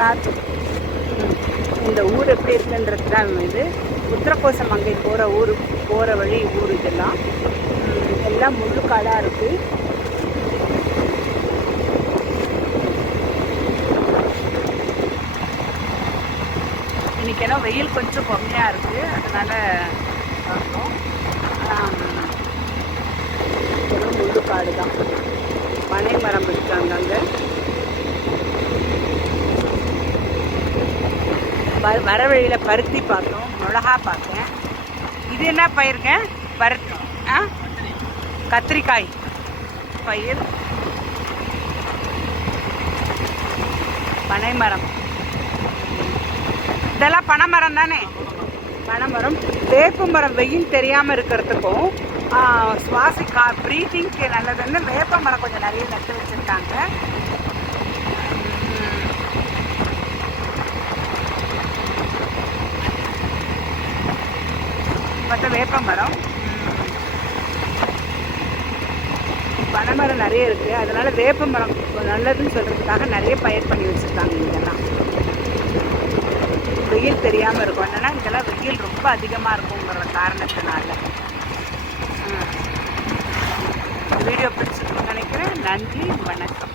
அமர்நாத். இந்த ஊர் எப்படி இருக்குன்றது தான் இது. உத்தரகோசம் அங்கே போகிற வழி ஊர் இதெல்லாம். எல்லாம் முள்ளுக்காடாக இருக்குது. இன்றைக்கி ஏன்னா வெயில் கொஞ்சம் கம்மியாக இருக்குது, அதனால் பார்த்தோம். வெறும் முள்ளுக்காடு தான். பனை மரம் இருக்காங்க அங்கே. வர வழியில் பருத்தி பார்த்தோம், மிளகா பார்த்தேன். இது என்ன பயிருங்க? பருத்தி. கத்திரிக்காய் பயிர். பனை மரம், இதெல்லாம் பனைமரம் தானே? பனைமரம். வேப்ப மரம் வெயில் தெரியாமல் இருக்கிறதுக்கும் ப்ரீத்திங்க்கு நல்லதுன்னு வேப்ப மரம் கொஞ்சம் நிறைய நட்டு வச்சுருக்காங்க. மற்ற வேப்ப மரம், பனைமரம் நிறைய இருக்குது. அதனால் வேப்ப மரம் நல்லதுன்னு சொல்கிறதுக்காக நிறைய பயிர் பண்ணி வச்சுருக்காங்க. இதெல்லாம் வெயில் தெரியாமல் இருக்கும். என்னென்னா இதெல்லாம் வெயில் ரொம்ப அதிகமாக இருக்குங்கிற காரணத்தினால. வீடியோ பிடிச்சிருக்குன்னு நினைக்கிறேன். நன்றி, வணக்கம்.